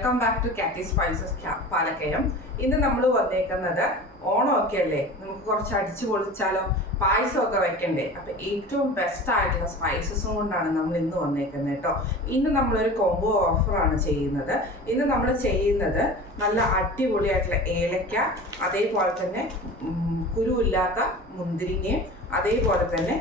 Welcome back to കാറ്റി spices Palakkayam. ഇന്ന് നമ്മൾ വന്നേക്കുന്നത് ഓണമൊക്കെ അല്ലേ നമുക്ക് കുറച്ച് അടിച്ചു പൊളിച്ചാലോ? പായസമൊക്കെ വെക്കണ്ടേ? അപ്പൊ ഏറ്റവും ബെസ്റ്റ് ആയിട്ടുള്ള സ്പൈസസും കൊണ്ടാണ് നമ്മൾ ഇന്ന് വന്നേക്കുന്നത് കേട്ടോ. ഇന്ന് നമ്മളൊരു കോംബോ ഓഫറാണ് ചെയ്യുന്നത്. ഇന്ന് നമ്മൾ ചെയ്യുന്നത് നല്ല അടിപൊളിയായിട്ടുള്ള ഏലക്ക അതേപോലെ തന്നെ കുരുവില്ലാത്ത മുന്തിരിങ്ങയും അതേപോലെ തന്നെ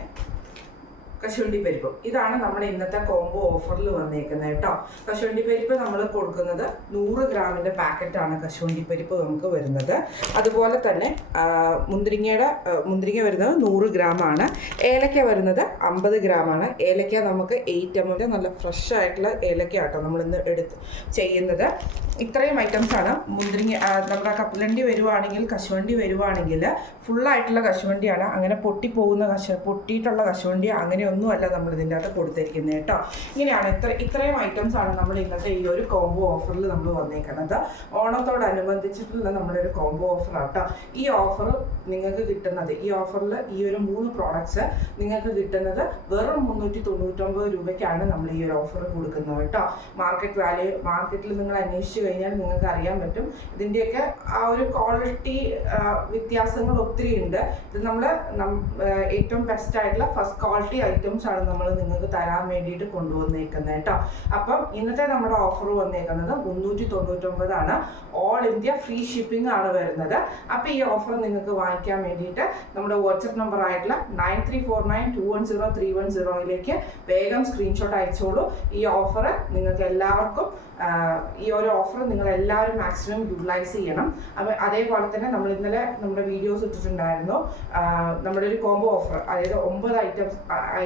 കശുവണ്ടി പരിപ്പ് ഇതാണ് നമ്മുടെ ഇന്നത്തെ കോംബോ ഓഫറിൽ വന്നേക്കുന്നത് കേട്ടോ. കശുവണ്ടി പരിപ്പ് നമ്മൾ കൊടുക്കുന്നത് നൂറ് ഗ്രാമിന്റെ പാക്കറ്റാണ് കശുവണ്ടി പരിപ്പ് നമുക്ക് വരുന്നത്. അതുപോലെ തന്നെ മുന്തിരിങ്ങയുടെ മുന്തിരിങ്ങ വരുന്നത് നൂറ് ഗ്രാമാണ്. ഏലക്ക വരുന്നത് അമ്പത് ഗ്രാമാണ്. ഏലക്ക നമുക്ക് എയ്റ്റ് എമ്മിന്റെ നല്ല ഫ്രഷ് ആയിട്ടുള്ള ഏലക്ക ആട്ടോ നമ്മളിന്ന് എടുത്ത് ചെയ്യുന്നത്. ഇത്രയും ഐറ്റംസ് ആണ്. മുന്തിരിങ്ങ നമ്മുടെ കപ്പലണ്ടി വരുവാണെങ്കിൽ കശുവണ്ടി വരുവാണെങ്കിൽ ഫുള്ളായിട്ടുള്ള കശുവണ്ടിയാണ്. അങ്ങനെ പൊട്ടിപ്പോകുന്ന കശ പൊട്ടിയിട്ടുള്ള കശുവണ്ടി അങ്ങനെയൊന്നുമല്ല നമ്മൾ ഇതിന്റെ അകത്ത് കൊടുത്തിരിക്കുന്നത് കേട്ടോ. ഇങ്ങനെയാണ് ഇത്ര ഇത്രയും ഐറ്റംസ് ആണ് നമ്മൾ ഇന്നത്തെ ഈ ഒരു കോംബോ ഓഫറിൽ നമ്മൾ വന്നേക്കുന്നത് ഓണത്തോടനുബന്ധിച്ചിട്ടുള്ള നമ്മുടെ ഒരു കോംബോ ഓഫർ ആട്ടോ ഈ ഓഫർ നിങ്ങൾക്ക് കിട്ടുന്നത് ഈ ഓഫറിൽ ഈ ഒരു മൂന്ന് പ്രോഡക്ട്സ് നിങ്ങൾക്ക് കിട്ടുന്നത് വെറും മുന്നൂറ്റി തൊണ്ണൂറ്റൊമ്പത് രൂപയ്ക്കാണ് നമ്മൾ ഈ ഒരു ഓഫർ കൊടുക്കുന്നത് കേട്ടോ. മാർക്കറ്റ് വാല്യൂ മാർക്കറ്റിൽ നിങ്ങൾ അന്വേഷിച്ച് കഴിഞ്ഞാൽ നിങ്ങൾക്ക് അറിയാൻ പറ്റും. ഇതിന്റെയൊക്കെ ആ ഒരു ക്വാളിറ്റി വ്യത്യാസങ്ങൾ ഒത്തിരി ഉണ്ട് ഇത് നമ്മൾ ഏറ്റവും ബെസ്റ്റ് ആയിട്ടുള്ള ഫസ്റ്റ് ക്വാളിറ്റി ഐറ്റംസ് ആണ് നമ്മൾ നിങ്ങൾക്ക് തരാൻ വേണ്ടിയിട്ട് കൊണ്ടുവന്നേക്കുന്നത് കേട്ടോ. അപ്പം ഇന്നത്തെ നമ്മുടെ ഓഫർ വന്നേക്കുന്നത് മുന്നൂറ്റി തൊണ്ണൂറ്റൊമ്പതാണ് ഓൾ ഇന്ത്യ ഫ്രീ ഷിപ്പിംഗ് ആണ് വരുന്നത്. അപ്പോൾ ഈ ഓഫർ നിങ്ങൾക്ക് വാങ്ങിക്കാൻ വേണ്ടിയിട്ട് നമ്മുടെ വാട്സപ്പ് നമ്പർ ആയിട്ടുള്ള nine three four nine two one zero three one സീറോയിലേക്ക് വേഗം സ്ക്രീൻഷോട്ട് അയച്ചോളൂ. ഈ ഓഫർ നിങ്ങൾക്ക് എല്ലാവർക്കും ഈ ഒരു ഓഫർ നിങ്ങൾ എല്ലാവരും മാക്സിമം യൂട്ടിലൈസ് ചെയ്യണം. അപ്പം അതേപോലെ തന്നെ നമ്മൾ ഇന്നലെ നമ്മുടെ വീഡിയോസ് ഇട്ടിട്ടുണ്ടായിരുന്നു. നമ്മുടെ ഒരു കോംബോ ഓഫർ അതായത് ഒമ്പത് ഐറ്റംസ്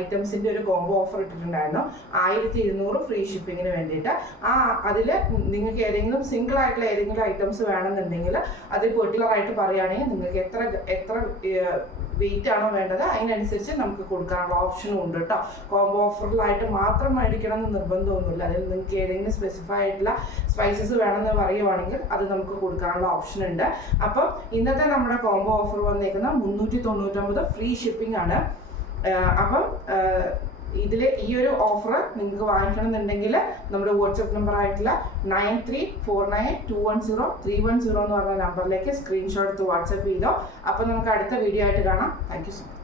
ഐറ്റംസിന്റെ ഒരു കോംബോ ഓഫർ ഇട്ടിട്ടുണ്ടായിരുന്നു. ആയിരത്തി ഇരുന്നൂറ് ഫ്രീ ഷിപ്പിങ്ങിന് വേണ്ടിയിട്ട്. ആ അതിൽ നിങ്ങൾക്ക് ഏതെങ്കിലും സിംഗിൾ ആയിട്ടുള്ള ഏതെങ്കിലും ഐറ്റംസ് വേണമെന്നുണ്ടെങ്കിൽ അത് പെർട്ടിക്കുലർ ആയിട്ട് പറയുകയാണെങ്കിൽ നിങ്ങൾക്ക് എത്ര എത്ര വെയിറ്റ് ആണോ വേണ്ടത് അതിനനുസരിച്ച് നമുക്ക് കൊടുക്കാനുള്ള ഓപ്ഷനും ഉണ്ട് കേട്ടോ കോംബോ ഓഫറിലായിട്ട് മാത്രം മേടിക്കണം എന്ന് നിർബന്ധമൊന്നുമില്ല. അതിൽ നിങ്ങൾക്ക് ഏതെങ്കിലും സ്പെസിഫൈ ആയിട്ടുള്ള സ്പൈസസ് വേണമെന്ന് പറയുവാണെങ്കിൽ അത് നമുക്ക് കൊടുക്കാനുള്ള ഓപ്ഷൻ ഉണ്ട്. അപ്പം ഇന്നത്തെ നമ്മുടെ കോംബോ ഓഫർ വന്നേക്കുന്ന മുന്നൂറ്റി തൊണ്ണൂറ്റൊമ്പത് ഫ്രീ ഷിപ്പിംഗ് ആണ്. അപ്പം ഇതിൽ ഈ ഒരു ഓഫർ നിങ്ങൾക്ക് വാങ്ങിക്കണമെന്നുണ്ടെങ്കിൽ നമ്മുടെ വാട്സപ്പ് നമ്പർ ആയിട്ടുള്ള nine three four nine two one zero three one zero എന്ന് പറഞ്ഞ നമ്പറിലേക്ക് സ്ക്രീൻഷോട്ട് എടുത്ത് വാട്സപ്പ് ചെയ്തോ. അപ്പോൾ നമുക്ക് അടുത്ത വീഡിയോ ആയിട്ട് കാണാം. Thank you so much